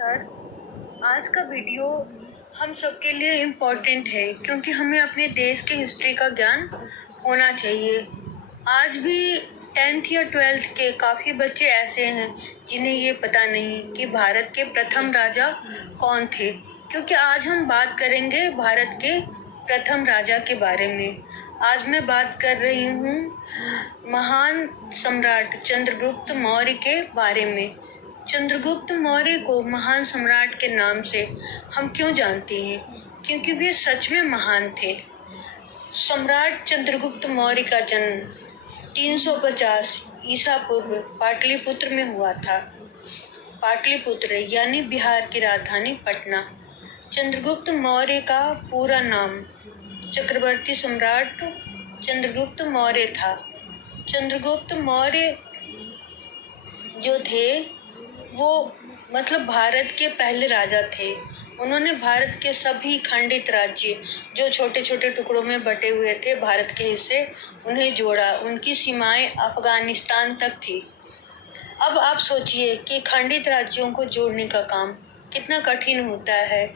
Sir, आज का video हम सबके लिए इम्पोर्टेंट है क्योंकि हमें अपने देश के हिस्ट्री का ज्ञान होना चाहिए। आज भी 10th या 12th के काफ़ी बच्चे ऐसे हैं जिन्हें ये पता नहीं कि भारत के प्रथम राजा कौन थे, क्योंकि आज हम बात करेंगे भारत के प्रथम राजा के बारे में। आज मैं बात कर रही हूँ महान सम्राट चंद्रगुप्त मौर्य के बारे में। चंद्रगुप्त मौर्य को महान सम्राट के नाम से हम क्यों जानते हैं? क्योंकि वे सच में महान थे। सम्राट चंद्रगुप्त मौर्य का जन्म 350 ईसा पूर्व पाटलिपुत्र में हुआ था। पाटलिपुत्र यानी बिहार की राजधानी पटना। चंद्रगुप्त मौर्य का पूरा नाम चक्रवर्ती सम्राट चंद्रगुप्त मौर्य था। चंद्रगुप्त मौर्य जो थे वो भारत के पहले राजा थे। उन्होंने भारत के सभी खंडित राज्य जो छोटे छोटे टुकड़ों में बटे हुए थे, भारत के हिस्से, उन्हें जोड़ा। उनकी सीमाएं अफगानिस्तान तक थी। अब आप सोचिए कि खंडित राज्यों को जोड़ने का काम कितना कठिन होता है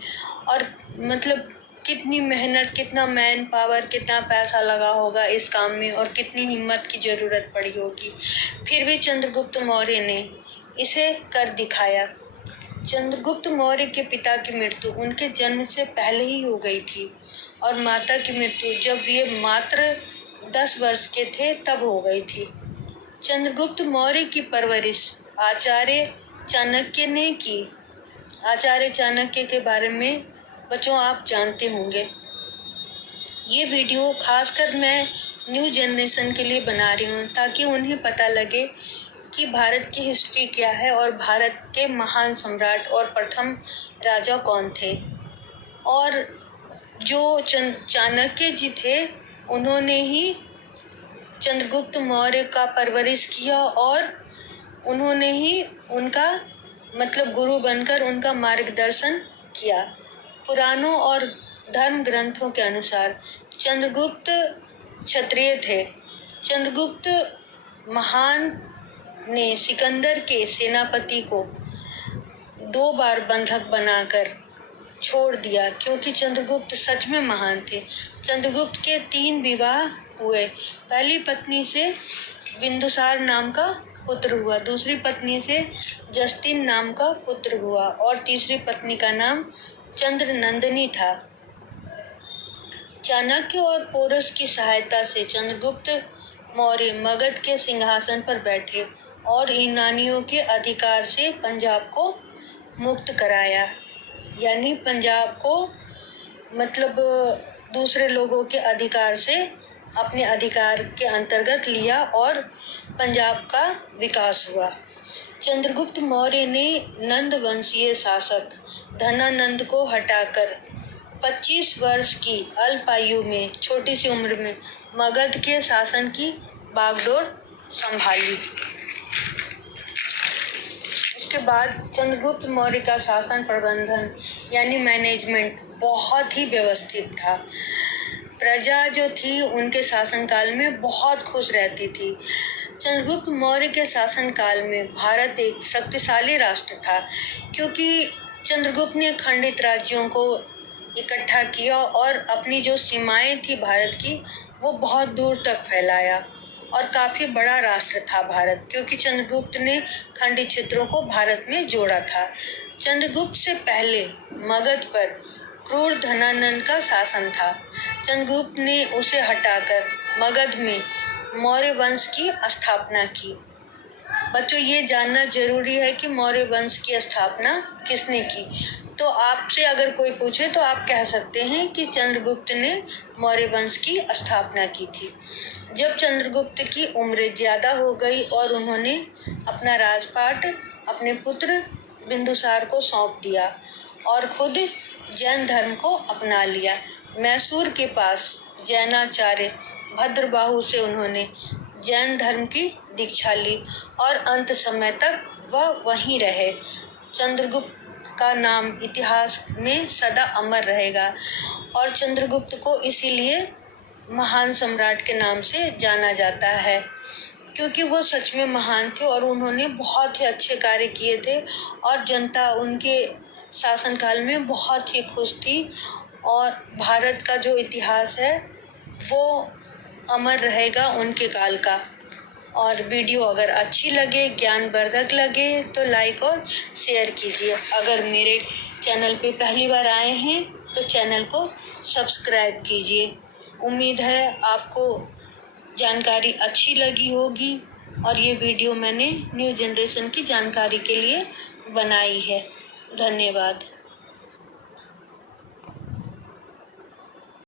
और कितनी मेहनत, कितना मैन पावर, कितना पैसा लगा होगा इस काम में और कितनी हिम्मत की जरूरत पड़ी होगी। फिर भी चंद्रगुप्त मौर्य ने इसे कर दिखाया। चंद्रगुप्त मौर्य के पिता की मृत्यु उनके जन्म से पहले ही हो गई थी और माता की मृत्यु जब ये मात्र 10 वर्ष के थे तब हो गई थी। चंद्रगुप्त मौर्य की परवरिश आचार्य चाणक्य ने की। आचार्य चाणक्य के बारे में बच्चों आप जानते होंगे। ये वीडियो खासकर मैं न्यू जनरेशन के लिए बना रही हूँ ताकि उन्हें पता लगे कि भारत की हिस्ट्री क्या है और भारत के महान सम्राट और प्रथम राजा कौन थे। और जो चाणक्य जी थे उन्होंने ही चंद्रगुप्त मौर्य का परवरिश किया और उन्होंने ही उनका गुरु बनकर उनका मार्गदर्शन किया। पुराणों और धर्म ग्रंथों के अनुसार चंद्रगुप्त क्षत्रिय थे। चंद्रगुप्त महान ने सिकंदर के सेनापति को 2 बार बंधक बनाकर छोड़ दिया क्योंकि चंद्रगुप्त सच में महान थे। चंद्रगुप्त के 3 विवाह हुए। पहली पत्नी से बिंदुसार नाम का पुत्र हुआ, दूसरी पत्नी से जस्टिन नाम का पुत्र हुआ और तीसरी पत्नी का नाम चंद्रनंदिनी था। चाणक्य और पोरस की सहायता से चंद्रगुप्त मौर्य मगध के सिंहासन पर बैठे और यूनानियों के अधिकार से पंजाब को मुक्त कराया। यानी पंजाब को दूसरे लोगों के अधिकार से अपने अधिकार के अंतर्गत लिया और पंजाब का विकास हुआ। चंद्रगुप्त मौर्य ने नंद वंशीय शासक धनानंद को हटाकर 25 वर्ष की अल्पायु में, छोटी सी उम्र में मगध के शासन की बागडोर संभाली। उसके बाद चंद्रगुप्त मौर्य का शासन प्रबंधन यानी मैनेजमेंट बहुत ही व्यवस्थित था। प्रजा जो थी उनके शासनकाल में बहुत खुश रहती थी। चंद्रगुप्त मौर्य के शासनकाल में भारत एक शक्तिशाली राष्ट्र था क्योंकि चंद्रगुप्त ने खंडित राज्यों को इकट्ठा किया और अपनी जो सीमाएं थी भारत की वो बहुत दूर तक फैलाया और काफ़ी बड़ा राष्ट्र था भारत, क्योंकि चंद्रगुप्त ने खंडित क्षेत्रों को भारत में जोड़ा था। चंद्रगुप्त से पहले मगध पर क्रूर धनानंद का शासन था। चंद्रगुप्त ने उसे हटाकर मगध में मौर्य वंश की स्थापना की। बच्चों ये जानना जरूरी है कि मौर्य वंश की स्थापना किसने की। तो आपसे अगर कोई पूछे तो आप कह सकते हैं कि चंद्रगुप्त ने मौर्य वंश की स्थापना की थी। जब चंद्रगुप्त की उम्र ज़्यादा हो गई और उन्होंने अपना राजपाट अपने पुत्र बिंदुसार को सौंप दिया और खुद जैन धर्म को अपना लिया। मैसूर के पास जैनाचार्य भद्रबाहु से उन्होंने जैन धर्म की दीक्षा ली और अंत समय तक वह वहीं रहे। चंद्रगुप्त का नाम इतिहास में सदा अमर रहेगा और चंद्रगुप्त को इसीलिए महान सम्राट के नाम से जाना जाता है। क्योंकि वो सच में महान थे और उन्होंने बहुत ही अच्छे कार्य किए थे और जनता उनके शासनकाल में बहुत ही खुश थी। और भारत का जो इतिहास है वो अमर रहेगा उनके काल का। और वीडियो अगर अच्छी लगे, ज्ञानवर्धक लगे तो लाइक और शेयर कीजिए। अगर मेरे चैनल पे पहली बार आए हैं तो चैनल को सब्सक्राइब कीजिए। उम्मीद है आपको जानकारी अच्छी लगी होगी और ये वीडियो मैंने न्यू जनरेशन की जानकारी के लिए बनाई है। धन्यवाद।